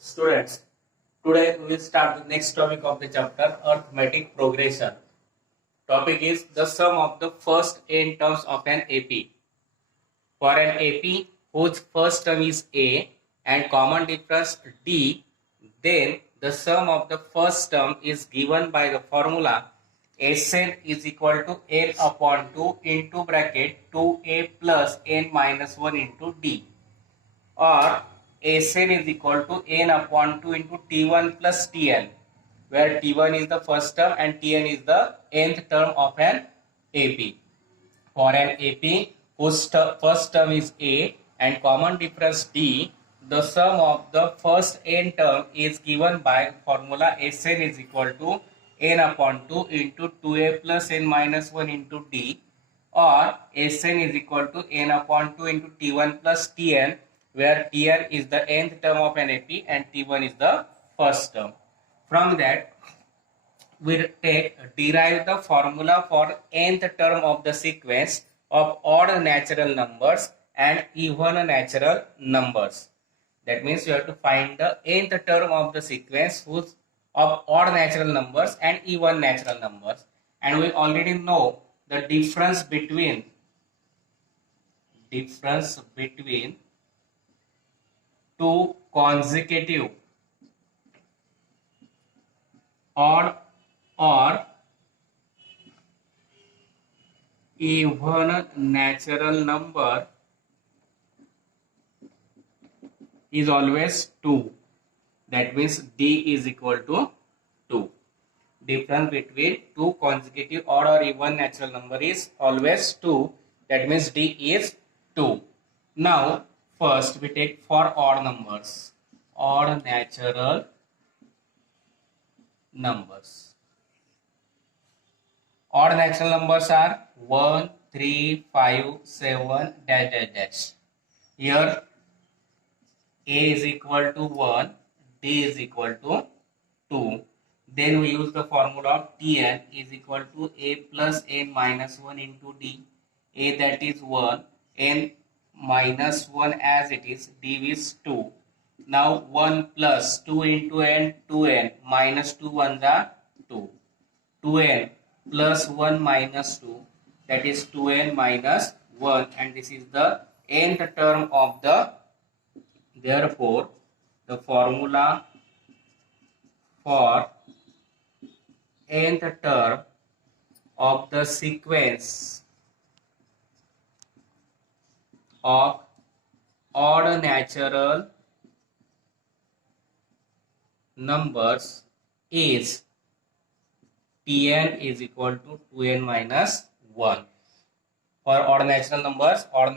Students, today we will start the next topic of the chapter, arithmetic progression. Topic is the sum of the first n terms of an AP. For an AP whose first term is A and common difference D, then the sum of the first term is given by the formula Sn is equal to n upon 2 into bracket 2a plus n minus 1 into D, or Sn is equal to n upon 2 into T1 plus Tn, where T1 is the first term and Tn is the nth term of an AP. For an AP whose first term is A and common difference D, the sum of the first n term is given by formula Sn is equal to n upon 2 into 2a plus n minus 1 into D, or Sn is equal to n upon 2 into T1 plus Tn, where Tn is the nth term of an AP and T1 is the first term. From that, we derive the formula for nth term of the sequence of odd natural numbers and even natural numbers. That means you have to find the nth term of the sequence whose of odd natural numbers and even natural numbers. And we already know the difference between two consecutive odd or even natural number is always 2. That means D is equal to 2. Difference between two consecutive odd or even natural number is always 2. That means D is 2. Now, first we take for odd numbers. Odd natural numbers. Odd natural numbers are 1, 3, 5, 7, dash, dash, dash. Here, A is equal to 1, D is equal to 2. Then we use the formula of Tn is equal to A plus n minus 1 into D. A that is 1, n minus 1 as it is, D is 2. Now 1 plus 2 into n, 2n minus 2 ones are 2. 2n plus 1 minus 2, that is 2n minus 1, and this is the nth term of the, therefore the formula for nth term of the sequence of odd natural numbers is Tn is equal to 2n minus 1. For odd natural numbers 1,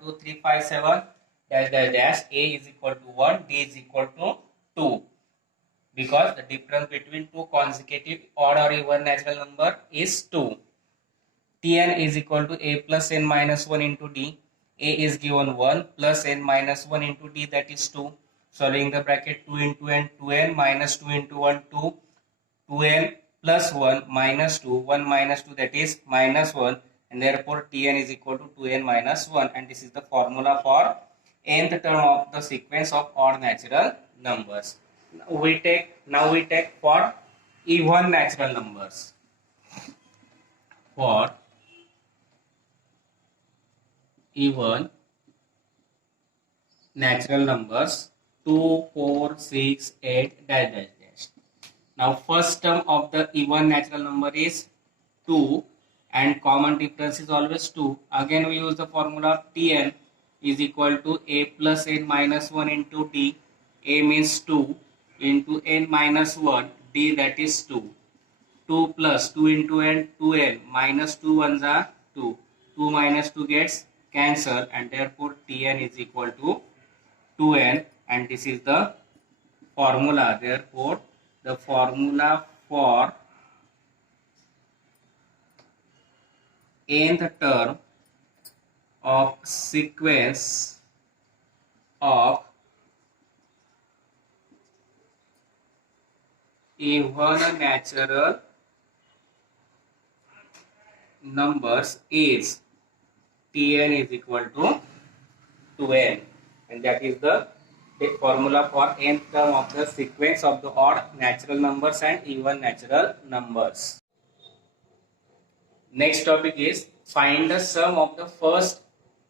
2, 3, 5, 7, dash, dash, dash, A is equal to 1, D is equal to 2. Because the difference between two consecutive odd or even natural number is 2. Tn is equal to A plus n minus 1 into D. A is given 1 plus n minus 1 into D, that is 2. Solving the bracket 2 into n, 2n minus 2 into 1, 2. 2n plus 1 minus 2, 1 minus 2, that is minus 1, and therefore Tn is equal to 2n minus 1, and this is the formula for nth term of the sequence of odd natural numbers. Now we take for even natural numbers. For even natural numbers 2, 4, 6, 8, dash, dash, dash. Now first term of the even natural number is 2 and common difference is always 2. Again we use the formula of Tn is equal to A plus n minus 1 into D. A means 2 into n minus 1, D that is 2. 2 plus 2 into n, 2n minus 2 ones are 2. 2 minus 2 gets cancelled, and therefore Tn is equal to 2n, and this is the formula. Therefore the formula for nth term of sequence of even natural numbers is Tn is equal to 2n, and that is the the formula for nth term of the sequence of the odd natural numbers and even natural numbers. Next topic is find the sum of the first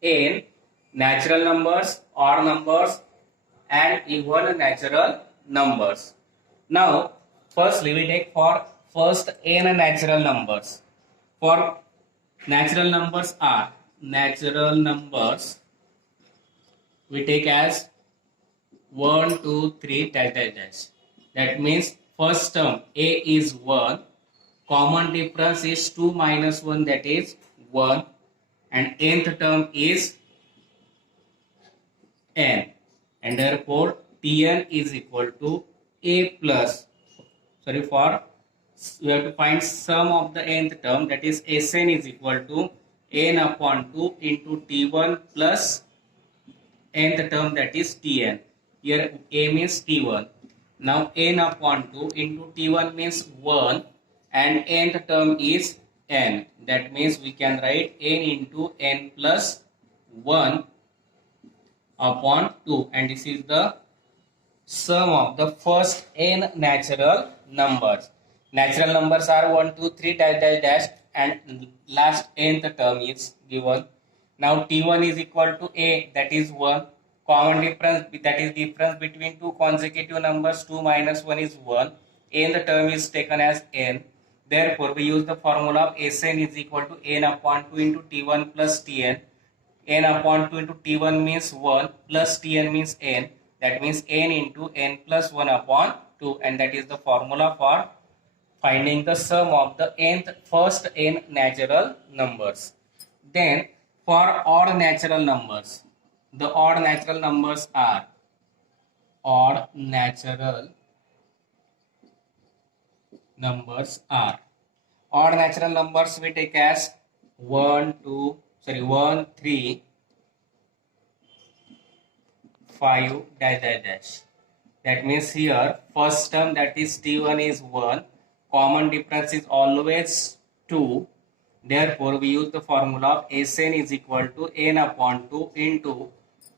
n natural numbers, odd numbers and even natural numbers. Now, firstly we take for first n natural numbers. For natural numbers are natural numbers we take as 1, 2, 3, dash, dash, dash. That means first term a is 1, common difference is 2 minus 1, that is 1, and nth term is n, and therefore Tn is equal to a plus, sorry, for we have to find sum of the nth term, that is Sn is equal to n upon 2 into T1 plus nth term, that is Tn. Here a means T1. Now n upon 2 into T1 means 1 and nth term is n. That means we can write n into n plus 1 upon 2, and this is the sum of the first n natural numbers. Natural numbers are 1, 2, 3, dash, dash, dash, and last nth term is given. Now T1 is equal to a, that is 1. Common difference, that is difference between two consecutive numbers, 2 minus 1 is 1. Nth term is taken as n. Therefore we use the formula of Sn is equal to n upon 2 into T1 plus Tn. N upon 2 into T1 means 1 plus Tn means n. That means n into n plus 1 upon 2, and that is the formula for finding the sum of the first n natural numbers. Then for odd natural numbers, the odd natural numbers are odd natural numbers we take as 1, 3, 5, dash, dash, dash. That means here first term, that is T1 is 1, common difference is always 2. Therefore we use the formula of Sn is equal to n upon 2 into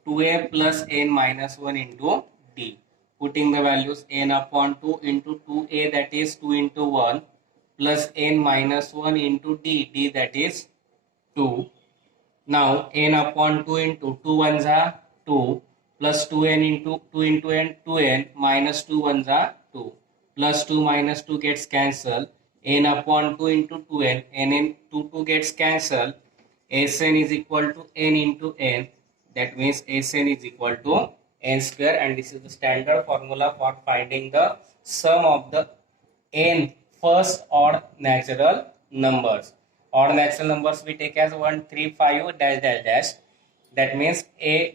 2a plus n minus 1 into d. Putting the values n upon 2 into 2a, that is 2 into 1, plus n minus 1 into d, that is 2. Now n upon 2 into 2 ones are 2, plus 2n into 2 into n, 2n, minus 2 ones are 2, plus 2 minus 2 gets cancelled, n upon 2 into 2n, n into 2 gets cancelled, Sn is equal to n into n, that means Sn is equal to n square, and this is the standard formula for finding the sum of the n first odd natural numbers. Odd natural numbers we take as 1, 3, 5, dash, dash, dash. That means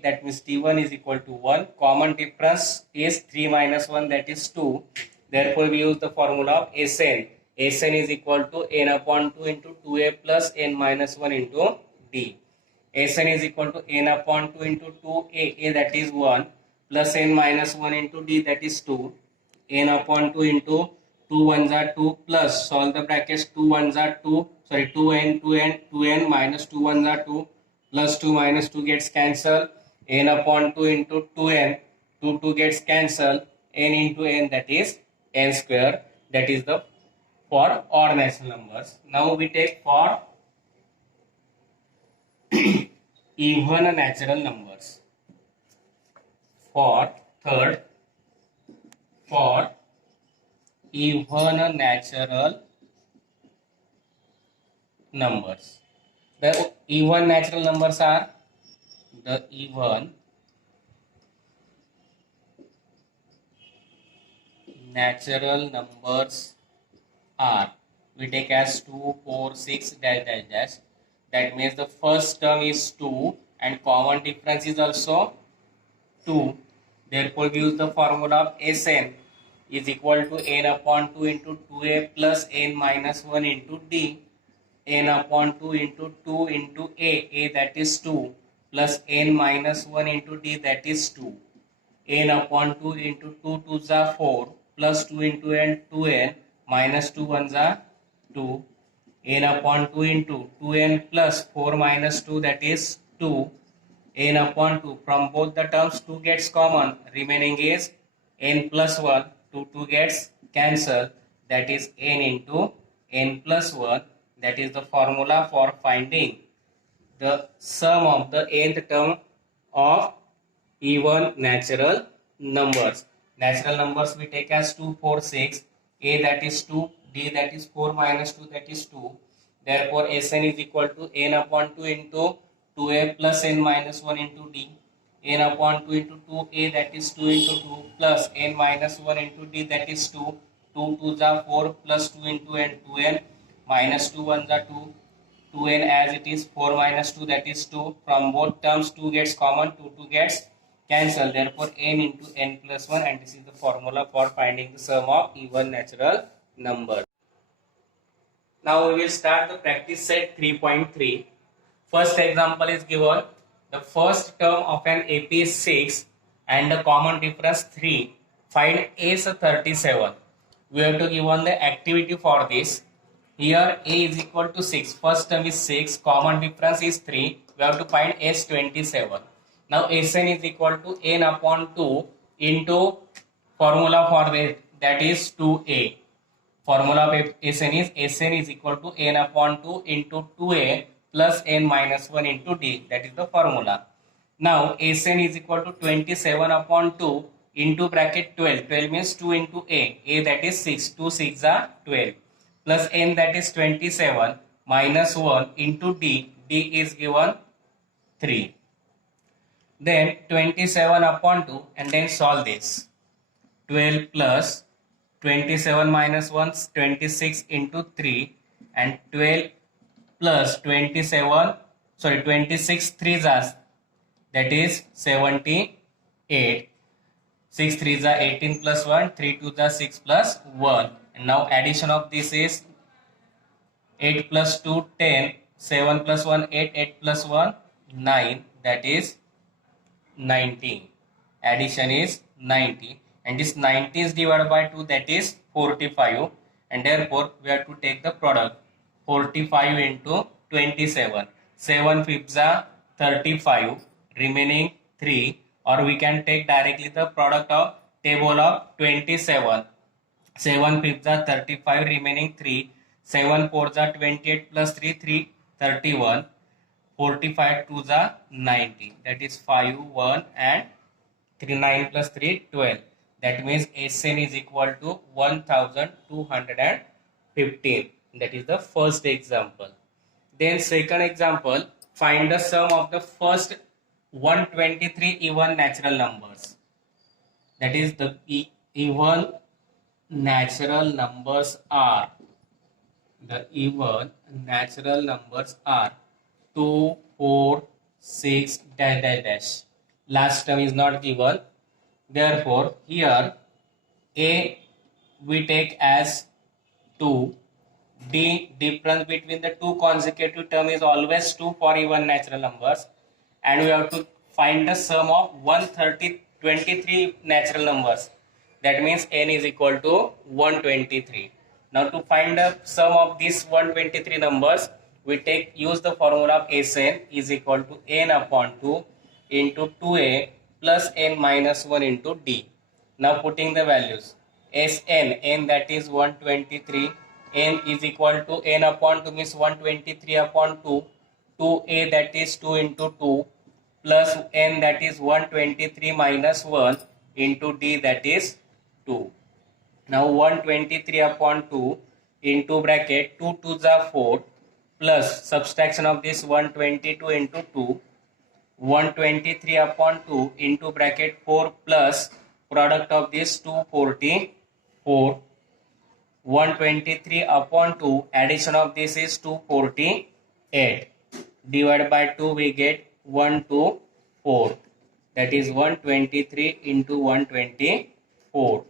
that means T1 is equal to 1. Common difference is 3 minus 1, that is 2. Therefore we use the formula of Sn. Sn is equal to n upon 2 into 2a plus n minus 1 into d. Sn is equal to n upon 2 into 2a, that is 1, plus n minus 1 into d, that is 2. N upon 2 into 2 ones are 2, plus solve the brackets, 2 ones are 2, 2n minus 2 ones are 2, plus 2 minus 2 gets cancelled, n upon 2 into 2n, 2 gets cancelled, n into n, that is n square. That is the for odd natural numbers. Now we take for even natural numbers. For even natural numbers. The even natural numbers are the even natural numbers are, we take as 2, 4, 6, dash, dash, dash. That means the first term is 2 and common difference is also 2. Therefore we use the formula of Sn is equal to n upon 2 into 2a plus n minus 1 into d. N upon 2 into 2 into a, that is 2, plus n minus 1 into d, that is 2. N upon 2 into 2 2s are 4, plus 2 into n, 2n, minus 2 ones are 2. N upon 2 into 2n plus 4 minus 2, that is 2. n upon 2. From both the terms 2 gets common, remaining is n plus 1. 2 gets cancelled, that is n into n plus 1. That is the formula for finding the sum of the nth term of even natural numbers. Natural numbers we take as 2, 4, 6. A that is 2, D that is 4 minus 2 that is 2. Therefore Sn is equal to n upon 2 into 2a plus n minus 1 into D. N upon 2 into 2a that is 2 into 2 plus n minus 1 into D that is 2. 2 2s are 4 plus 2 into n 2n minus 2 1s are 2. 2n as it is 4 minus 2 that is 2. From both terms 2 gets common, 2 gets cancelled. Therefore n into n plus 1, and this is the formula for finding the sum of even natural numbers. Now we will start the practice set 3.3. First example is given. The first term of an AP is 6 and the common difference 3. Find A's 37. We have to given the activity for this. Here A is equal to 6. First term is 6. Common difference is 3. We have to find S 27. Now Sn is equal to n upon 2 into formula for this, that is 2a. Formula of Sn is equal to n upon 2 into 2a plus n minus 1 into d. That is the formula. Now Sn is equal to 27 upon 2 into bracket 12. 12 means 2 into a that is 6. 2 6 are 12 plus n that is 27 minus 1 into d. D is given 3. Then 27 upon 2 and then solve this. 12 plus 27 minus 1 26 into 3 and 12 plus 26 3s are, that is 78. 6 3s are 18 plus 1, 3 2s are 6 plus 1. And now addition of this is 8 plus 2 10, 7 plus 1 8, 8 plus 1 9, that is 19. Addition is 90 and this 90 is divided by 2, that is 45, and therefore we have to take the product. 45 into 27. 7 fifths are 35, remaining 3, or we can take directly the product of table of 27. 7 fifths are 35, remaining 3. 7 fours are 28 plus 3 31. 45 twos are 90, that is 5 1 and 3 9 plus 3 12. That means Sn is equal to 1215. That is the first example. Then second example, find the sum of the first 123 even natural numbers. That is the even natural numbers are, 2 4 6 dash dash dash. Last term is not given. Therefore here A we take as 2. D, difference between the two consecutive term is always 2 for even natural numbers, and we have to find the sum of 23 natural numbers. That means n is equal to 123. Now to find the sum of these 123 numbers, we use the formula of Sn is equal to n upon 2 into 2a plus n minus 1 into d. Now putting the values, Sn, n that is 123, n is equal to n upon 2 means 123 upon 2, 2a that is 2 into 2 plus n that is 123 minus 1 into d that is 2. Now 123 upon 2 into bracket 2 2s are 4 plus subtraction of this 122 into 2, 123 upon 2 into bracket 4 plus product of this 244, 123 upon 2 addition of this is 248, divided by 2 we get 124, that is 123 into 124,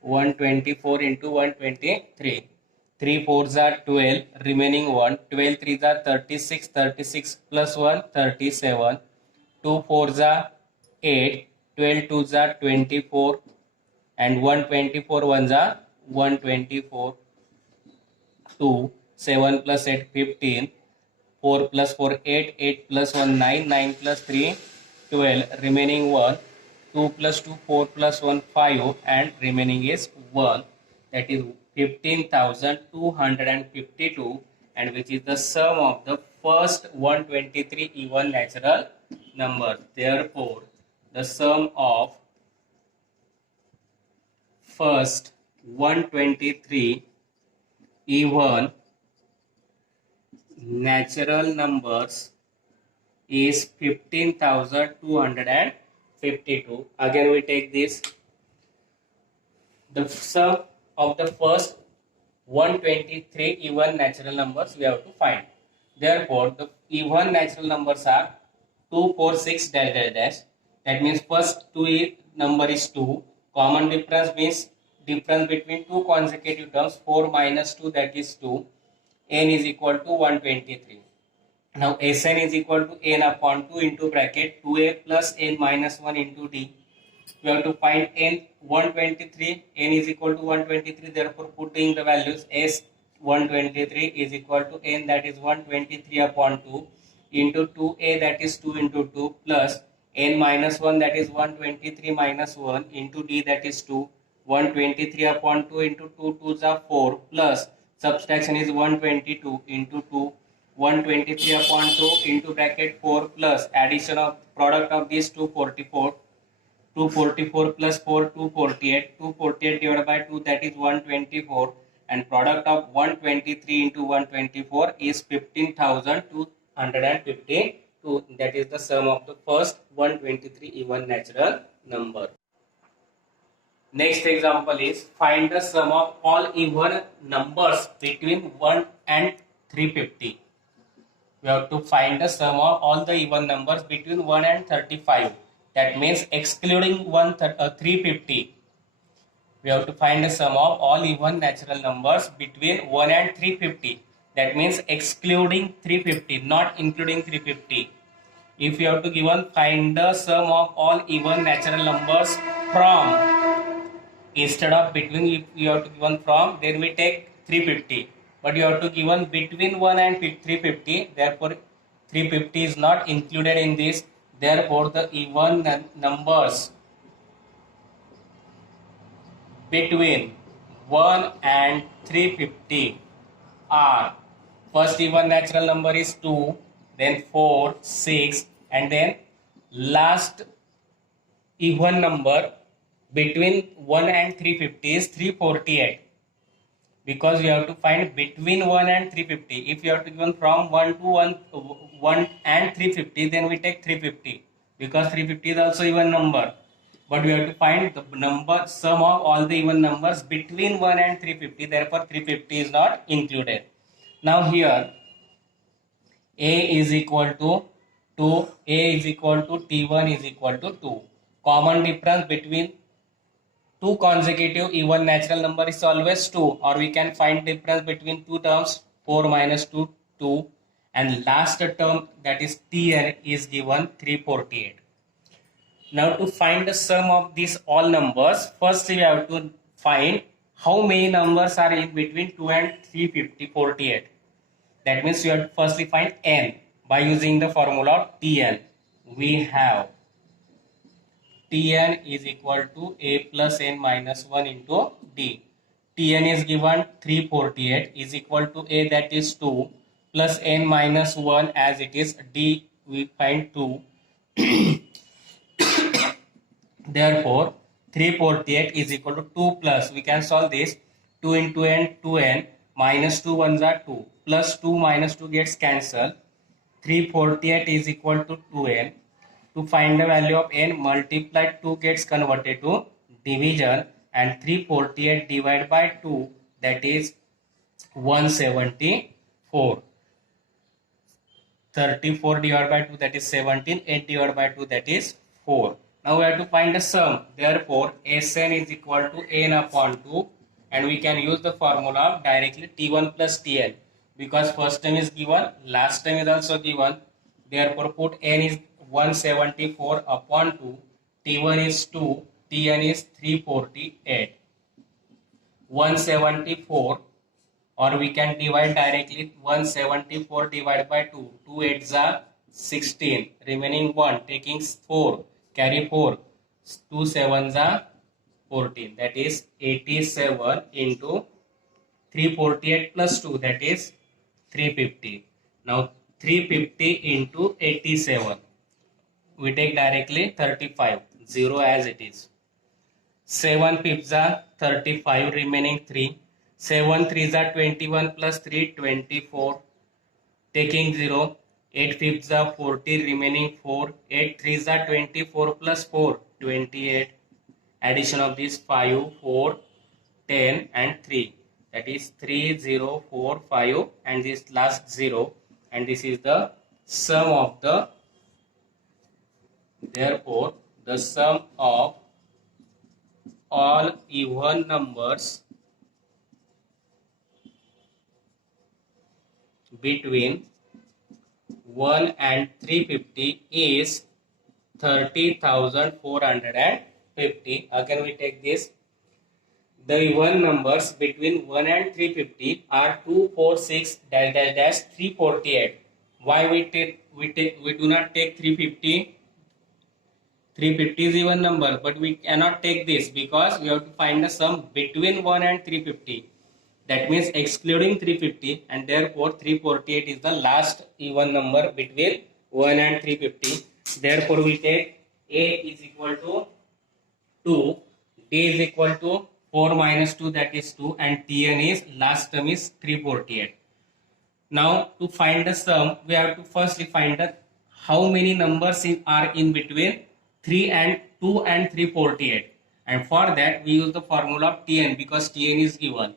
124 into 123. 3 4s are 12, remaining 1, 12 3s are 36, 36 plus 1 37, 2 4s are 8, 12 2s are 24, and 124 ones are 124, 2, 7 plus 8 15, 4 plus 4 8, 8 plus 1 9, 9 plus 3 12, remaining 1, 2 plus 2, 4 plus 1, 5, and remaining is 1, that is 15,252, and which is the sum of the first 123 even natural numbers. Therefore, the sum of first 123 even natural numbers is 15,252. Again we take this, the sum of the first 123 even natural numbers we have to find. Therefore, the even natural numbers are 2, 4, 6 dash dash dash. That means first number is 2. Common difference means difference between two consecutive terms. 4 minus 2, that is 2. N is equal to 123. Now Sn is equal to n upon 2 into bracket 2a plus n minus 1 into d. We have to find n 123. N is equal to 123. Therefore, putting the values, S 123 is equal to n, that is 123 upon 2 into 2a, that is 2 into 2, plus n minus 1, that is 123 minus 1 into d, that is 2. 123 upon 2 into 2 2s are 4, plus subtraction is 122 into 2. 123 upon 2 into bracket 4, plus addition of product of these 244. 244 plus 4, 248. 248 divided by 2, that is 124. And product of 123 into 124 is 15,252. That is the sum of the first 123 even natural number. Next example is find the sum of all even numbers between 1 and 350. We have to find the sum of all the even numbers between 1 and 35. That means excluding 350. We have to find the sum of all even natural numbers between 1 and 350. That means excluding 350, not including 350. If you have to given find the sum of all even natural numbers from, instead of between, if you have to given from, then we take 350. But you have to given between 1 and 350. Therefore, 350 is not included in this. Therefore, the even numbers between 1 and 350 are, first even natural number is 2, then 4, 6, and then last even number between 1 and 350 is 348. Because we have to find between 1 and 350. If you have to given from 1 to 1 and 350, then we take 350, because 350 is also even number. But we have to find the number sum of all the even numbers between 1 and 350. Therefore, 350 is not included. Now here A is equal to 2, A is equal to T1 is equal to 2. Common difference between two consecutive even natural number is always 2, or we can find difference between two terms, 4 minus 2, 2, and last term, that is Tn, is given 348. Now to find the sum of these all numbers, first we have to find how many numbers are in between 2 and 348. That means you have to firstly find n by using the formula of Tn. We have Tn is equal to a plus n minus 1 into d. Tn is given 348 is equal to a, that is 2, plus n minus 1 as it is, d we find 2. Therefore, 348 is equal to 2 plus, we can solve this, 2 into n, 2n, minus 2 ones are 2, plus 2 minus 2 gets cancelled. 348 is equal to 2n. To find the value of n, multiplied 2 gets converted to division, and 348 divided by 2, that is 174. 34 divided by 2, that is 17. 8 divided by 2, that is 4. Now we have to find the sum. Therefore, Sn is equal to n upon 2, and we can use the formula of directly T1 plus Tn, because first time is given, last time is also given. Therefore, put n is 174 upon 2, T1 is 2, Tn is 348. 174, or we can divide directly, 174 divided by 2, 2 8s are 16, remaining 1, taking 4, carry 4, 2 sevens are 14, that is 87 into 348 plus 2, that is 350. Now 350 into 87, we take directly 35, 0 as it is. 7 fifths are 35, remaining 3. 7 threes are 21 plus 3, 24. Taking 0. 8 fifths are 40, remaining 4. 8 threes are 24 plus 4, 28. Addition of these 5, 4, 10 and 3. That is 3, 0, 4, 5 and this last 0. And this is the sum of the, therefore, the sum of all even numbers between 1 and 350 is 30,450. Again we take this. The even numbers between 1 and 350 are 246 dash dash dash 348. Why we do not take 350? 350 is even number, but we cannot take this because we have to find the sum between 1 and 350. That means excluding 350, and therefore 348 is the last even number between 1 and 350. Therefore we take A is equal to 2, D is equal to 4 minus 2, that is 2, and Tn is last term is 348. Now to find the sum, we have to firstly find out how many numbers are in between 3 and 2 and 348, and for that we use the formula of Tn because Tn is given.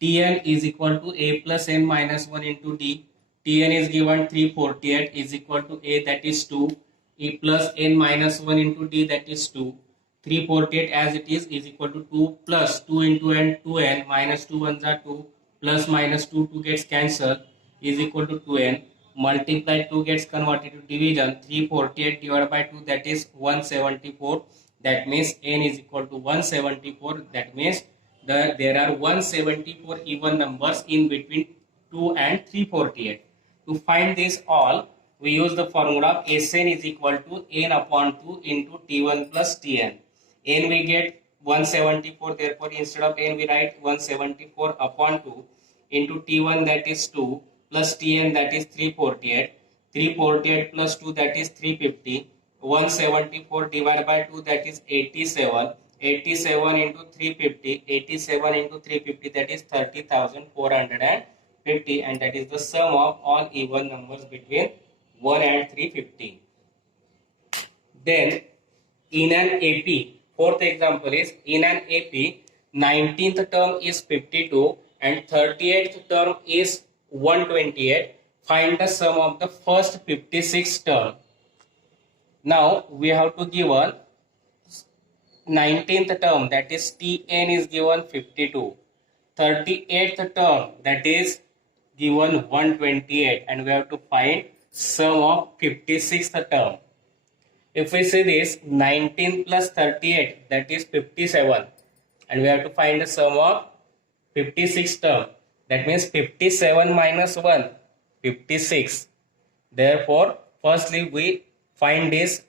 Tn is equal to A plus n minus 1 into D. Tn is given 348 is equal to A, that is 2, E plus n minus 1 into D, that is 2. 348 as it is equal to 2 plus 2 into n, 2n minus 2 ones are 2 plus minus 2 gets cancelled is equal to 2n. Multiply 2 gets converted to division. 348 divided by 2, that is 174. That means n is equal to 174. That means there are 174 even numbers in between 2 and 348. To find this all, we use the formula of Sn is equal to n upon 2 into T1 plus Tn. N we get 174, therefore instead of n we write 174 upon 2 into T1, that is 2, plus Tn, that is 348. 348 plus 2, that is 350. 174 divided by 2, that is 87. 87 into 350, 87 into 350, that is 30,450, and that is the sum of all even numbers between 1 and 350. Then in an AP, fourth example is in an AP, 19th term is 52 and 38th term is 128. Find the sum of the first 56 term. Now we have to give a 19th term, that is Tn is given 52. 38th term, that is given 128, and we have to find sum of 56th term. If we see this, 19 plus 38, that is 57, and we have to find the sum of 56th term. That means 57 minus 1, 56. Therefore, firstly we find this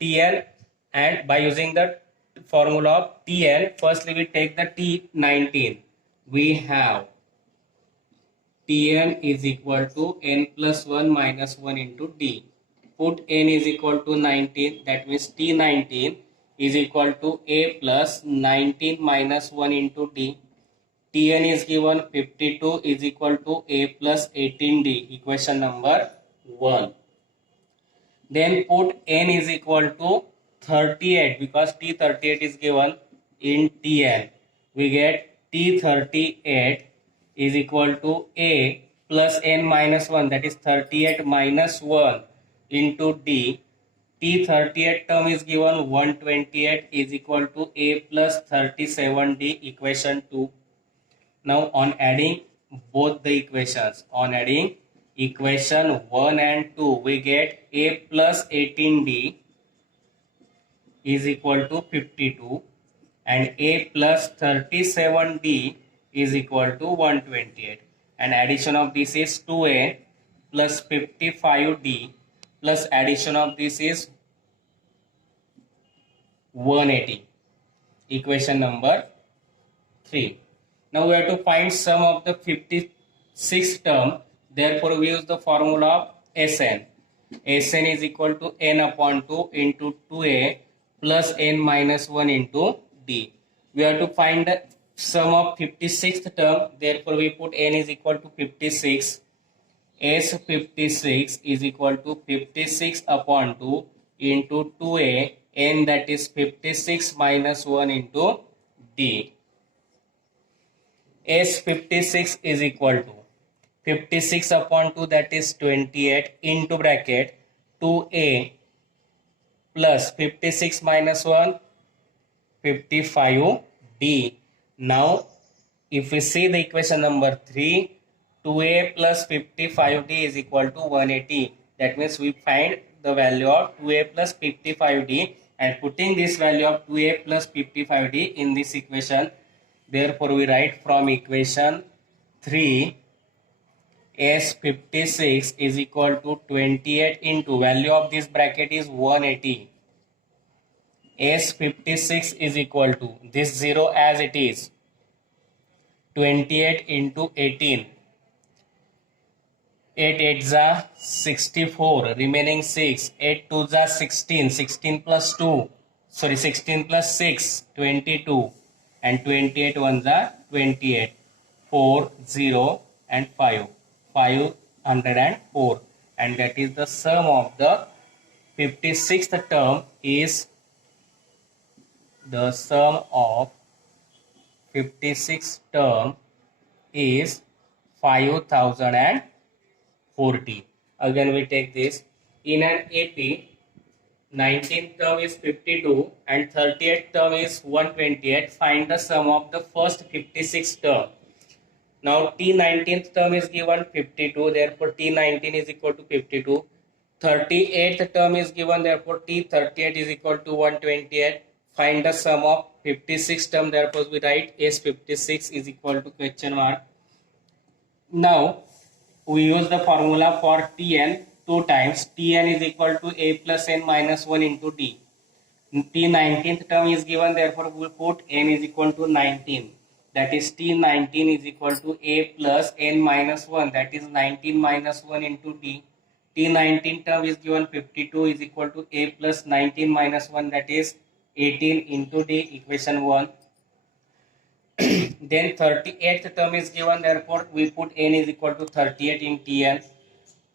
Tn, and by using the formula of Tn, firstly we take the T19. We have Tn is equal to n plus 1 minus 1 into D. Put n is equal to 19, that means T19 is equal to A plus 19 minus 1 into D. Tn is given 52 is equal to A plus 18D, equation number 1. Then put n is equal to 38 because T38 is given in Tn. We get T38 is equal to A plus n minus 1, that is 38 minus 1 into D. T38 term is given 128 is equal to A plus 37D, equation 2. Now on adding both the equations, on adding equation 1 and 2, we get A plus 18D is equal to 52 and A plus 37D is equal to 128, and addition of this is 2A plus 55D plus addition of this is 180. Equation number 3. Now we have to find sum of the 56th term. Therefore, we use the formula of Sn. Sn is equal to n upon 2 into 2a plus n minus 1 into d. We have to find the sum of 56th term. Therefore, we put n is equal to 56. S56 is equal to 56 upon 2 into 2a, n that is 56 minus 1 into d. S56 is equal to 56 upon 2 that is 28 into bracket 2a plus 56 minus 1 55d. Now if we see the equation number 3, 2a plus 55d is equal to 180. That means we find the value of 2a plus 55d and putting this value of 2a plus 55d in this equation. Therefore, we write from equation 3, S56 is equal to 28 into value of this bracket is 180. S56 is equal to this 0 as it is 28 into 18. 8 8 are 64, remaining 6. 8 2 are 16. 16 plus 2, sorry 16 plus 6, 22. And 28 ones are 28. 4, 0 and 5. 504. And that is the sum of the 56th term is the sum of 56th term is 5040. Again we take this. In an AP, 19th term is 52 and 38th term is 128. Find the sum of the first 56th term. Now T19th term is given 52, therefore T19 is equal to 52. 38th term is given, therefore T38 is equal to 128. Find the sum of 56th term, therefore we write S56 is equal to question mark. Now we use the formula for Tn two times. Tn is equal to a plus n minus 1 into d. T19th term is given, therefore we put n is equal to 19. That is T19 is equal to a plus n minus 1. That is 19 minus 1 into d. T19 term is given 52 is equal to a plus 19 minus 1. That is 18 into d, equation 1. Then 38th term is given, therefore we put n is equal to 38 in Tn.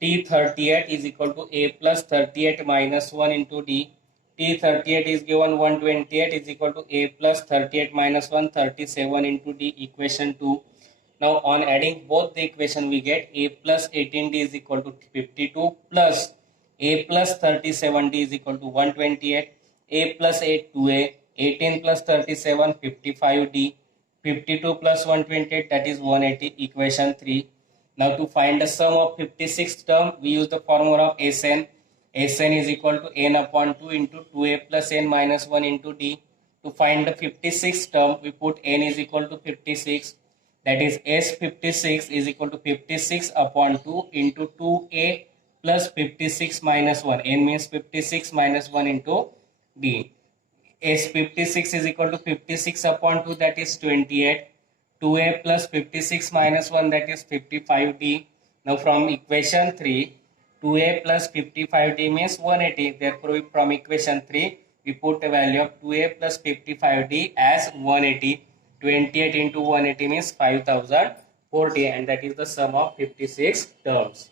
T38 is equal to a plus 38 minus 1 into d. T38 is given 128 is equal to a plus 38 minus 1, 37 into d, equation 2. Now on adding both the equation we get a plus 18d is equal to 52 plus a plus 37d is equal to 128. A plus 8 2a, 18 plus 37 55d, 52 plus 128 that is 180, equation 3. Now to find the sum of 56th term we use the formula of Sn. Sn is equal to n upon 2 into 2a plus n minus 1 into d. To find the 56th term we put n is equal to 56. That is S56 is equal to 56 upon 2 into 2a plus 56 minus 1. N means 56 minus 1 into d. S56 is equal to 56 upon 2 that is 28. 2a plus 56 minus 1 that is 55d. Now from equation 3, 2a plus 55d means 180. Therefore from equation 3 we put the value of 2a plus 55d as 180. 28 into 180 means 5040 and that is the sum of 56 terms.